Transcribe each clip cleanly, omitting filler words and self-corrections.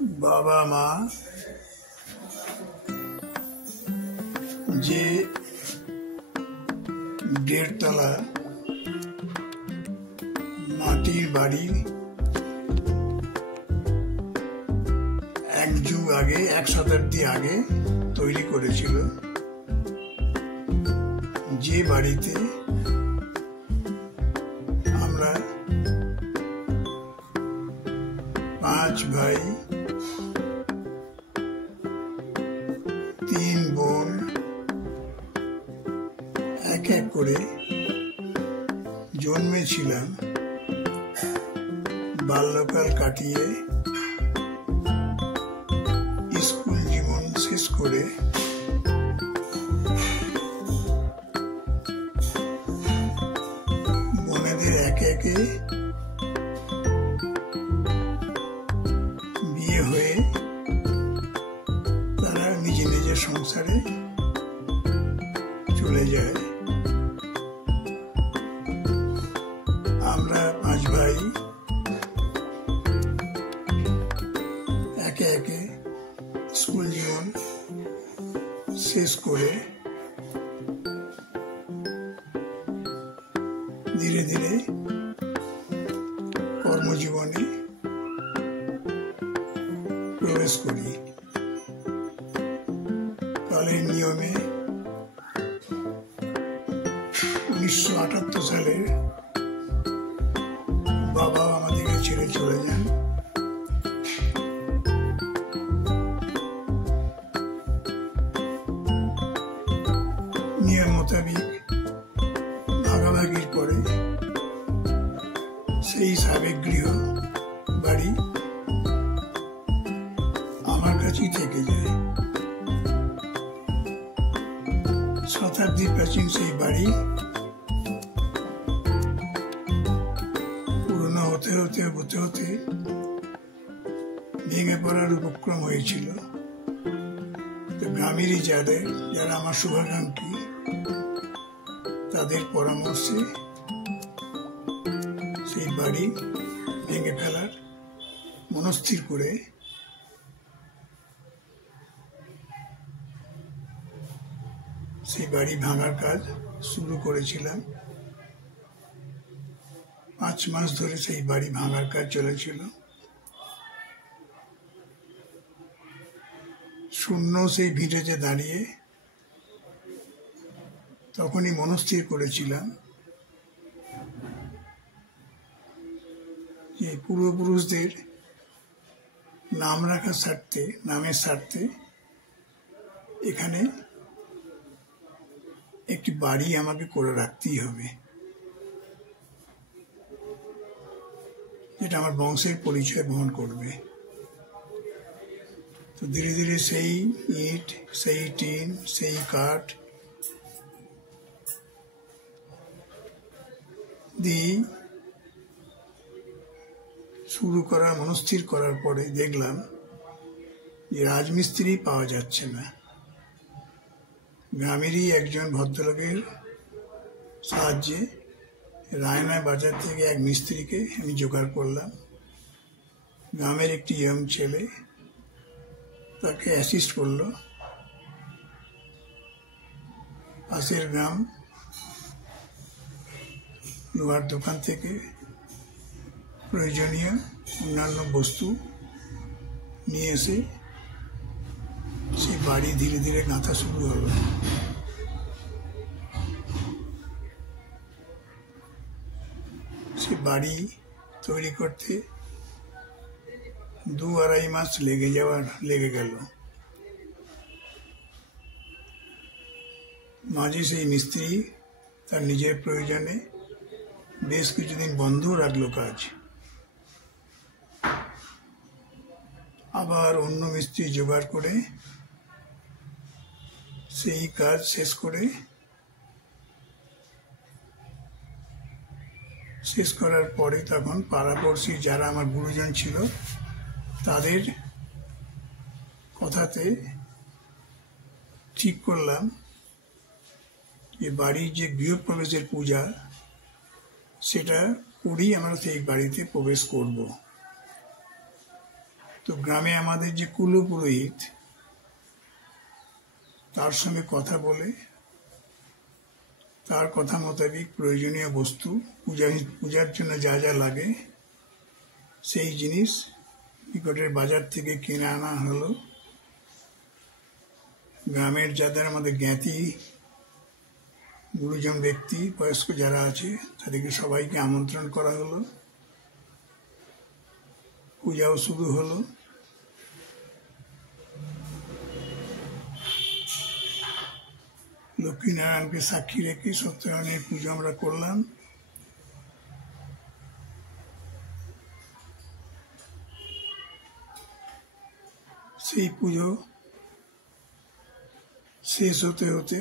বাবা মা যে 1.5 তলা মাটির বাড়ি এক যুগ আগে, 1 শতাব্দী আগে তৈরি করেছিল, যে বাড়িতে আমরা 5 ভাই 3 বোন এক এক করে জন্মেছিলাম। বাল্যকাল কাটিয়ে স্কুল জীবন শেষ করে বোনেদের একে একে বিয়ে হয়ে তারা নিজের নিজের সংসারে চলে যায়। আমরা 5 ভাই একে একে স্কুল জীবন শেষ করে ধীরে ধীরে কর্মজীবনে প্রবেশ করি। কালের নিয়মে 1978 সালে বাবা আমাদেরকে ছেড়ে চলে যান। নিয়ম মোতাবেক ভাগাভাগির পরে সেই সাবেক গৃহ বাড়ি আমার কাছেই থেকে যায়। শতাব্দী প্রাচীন সেই বাড়ি পুরনো হতে হতে হতে হতে ভেঙে পড়ার উপক্রম হয়েছিল। গ্রামেরই যারা আমার শুভাকাঙ্ক্ষী, তাদের পরামর্শে সেই বাড়ি ভেঙে ফেলার মনস্থির করে সেই বাড়ি ভাঙার কাজ শুরু করেছিলাম। 5 মাস ধরে সেই বাড়ি ভাঙার কাজ চলেছিল। শূন্য সেই ভিটেতে দাঁড়িয়ে তখনই মনস্থির করেছিলাম যে পূর্বপুরুষদের নাম রাখার স্বার্থে, নামের স্বার্থে এখানে একটি বাড়ি আমাকে করে রাখতেই হবে, যেটা আমার বংশের পরিচয় বহন করবে। তো ধীরে ধীরে সেই ইট, সেই টিন, সেই কাঠ দিয়ে শুরু করার মনস্থির করার পরে দেখলাম যে রাজমিস্ত্রি পাওয়া যাচ্ছে না। গ্রামেরই একজন ভদ্রলোকের সাহায্যে রায়না বাজার থেকে এক মিস্ত্রিকে আমি জোগাড় করলাম। গ্রামের একটি ইয়ং ছেলে তাকে অ্যাসিস্ট করলো। পাশের গ্রাম লোহার দোকান থেকে প্রয়োজনীয় অন্যান্য বস্তু নিয়ে এসে সেই বাড়ি ধীরে ধীরে গাঁথা শুরু হলো। সে বাড়ি তৈরি করতে 2-2.5 মাস লেগে গেল। মাঝে সেই মিস্ত্রি তার নিজের প্রয়োজনে বেশ কিছুদিন বন্ধ রাখলো কাজ। আবার অন্য মিস্ত্রি জোগাড় করে সেই কাজ শেষ করার পরে তখন পাড়াপড়শি যারা আমার গুরুজন ছিল তাদের কথাতে ঠিক করলাম যে বাড়ির যে গৃহপ্রবেশের পূজা সেটা করেই আমরা সেই বাড়িতে প্রবেশ করব। তো গ্রামে আমাদের যে কুলপুরোহিত, তার সঙ্গে কথা বলে তার কথা মোতাবেক প্রয়োজনীয় বস্তু পূজার জন্য যা যা লাগে সেই জিনিস নিকটের বাজার থেকে কিনে আনা হলো। গ্রামের যাদের আমাদের জ্ঞাতি গুরুজন ব্যক্তি, বয়স্ক যারা আছে, তাদেরকে সবাইকে আমন্ত্রণ করা হলো। পূজাও শুরু হলো। লক্ষ্মীনারায়ণকে সাক্ষী রেখে সত্যনারায়ণের পুজো আমরা করলাম। সেই পুজো শেষ হতে হতে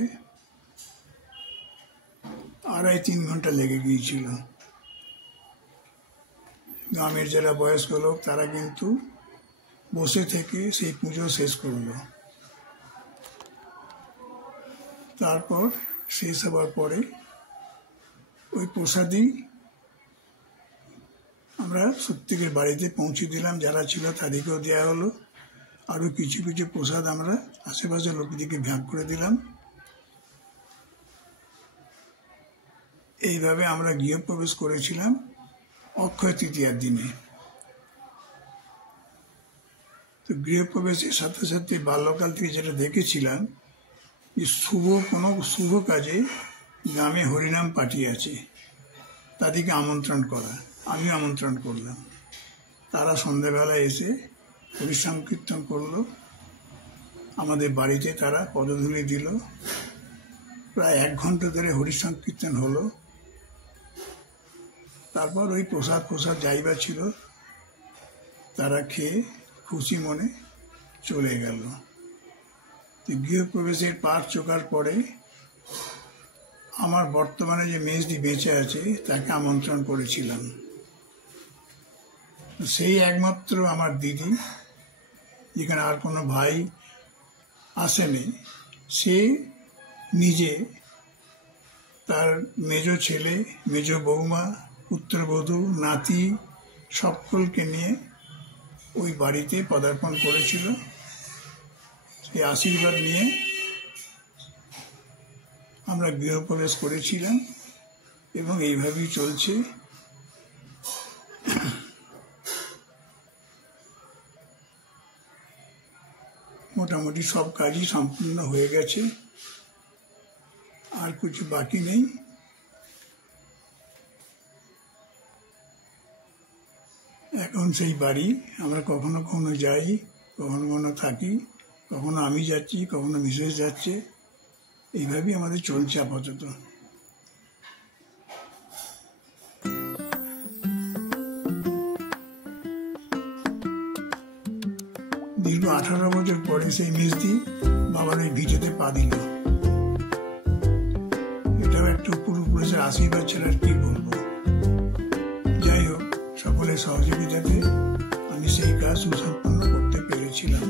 2.5-3 ঘন্টা লেগে গিয়েছিল। গ্রামের যারা বয়স্ক লোক তারা কিন্তু বসে থেকে সেই পুজো শেষ করলো। তারপর শেষ হবার পরে ওই প্রসাদই আমরা প্রত্যেকের বাড়িতে পৌঁছে দিলাম, যারা ছিল তাদেরকেও দেওয়া হলো। আরও কিছু কিছু প্রসাদ আমরা আশেপাশের লোকদেরকে ভাগ করে দিলাম। এইভাবে আমরা গৃহপ্রবেশ করেছিলাম অক্ষয় তৃতীয়ার দিনে। তো গৃহপ্রবেশের সাথে সাথে বাল্যকাল থেকে যেটা দেখেছিলাম যে কোনো শুভ কাজে গ্রামে হরিনাম পার্টি আছে, তাদেরকে আমন্ত্রণ করা। আমিও আমন্ত্রণ করলাম। তারা সন্ধ্যাবেলা এসে হরিসংকীর্তন করলো। আমাদের বাড়িতে তারা পদধূলি দিল। প্রায় 1 ঘন্টা ধরে হরিসংকীর্তন হলো। তারপর ওই প্রসাদ যাইবা ছিল তারা খেয়ে খুশি মনে চলে গেল। গৃহপ্রবেশের পাঠ চোকার পরে আমার বর্তমানে যে মেজদি বেঁচে আছে তাকে আমন্ত্রণ করেছিলাম। সেই একমাত্র আমার দিদি, যেখানে আর কোনো ভাই আসেনি, সে নিজে তার মেজ ছেলে, মেজ বৌমা, পুত্রবধূ, নাতি সকলকে নিয়ে ওই বাড়িতে পদার্পণ করেছিল। সেই আশীর্বাদ নিয়ে আমরা গৃহপ্রবেশ করেছিলাম এবং এইভাবেই চলছে। মোটামুটি সব কাজই সম্পূর্ণ হয়ে গেছে, আর কিছু বাকি নেই। এখন সেই বাড়ি আমরা কখনো কখনো যাই, কখনো কখনো থাকি, কখনো আমি যাচ্ছি, কখনো মিসেস যাচ্ছে। এইভাবেই আমাদের চলছে আপাতত। দীর্ঘ 18 বছর পরে সেই মেজদি বাবার ওই ভিটেতে পা দিল। এটাও একটা পূর্বপুরুষের আশীর্বাদ ছাড়া আর কি বলবো। যাই হোক, সকলের সহযোগিতাতে আমি সেই কাজ সুসম্পন্ন করতে পেরেছিলাম।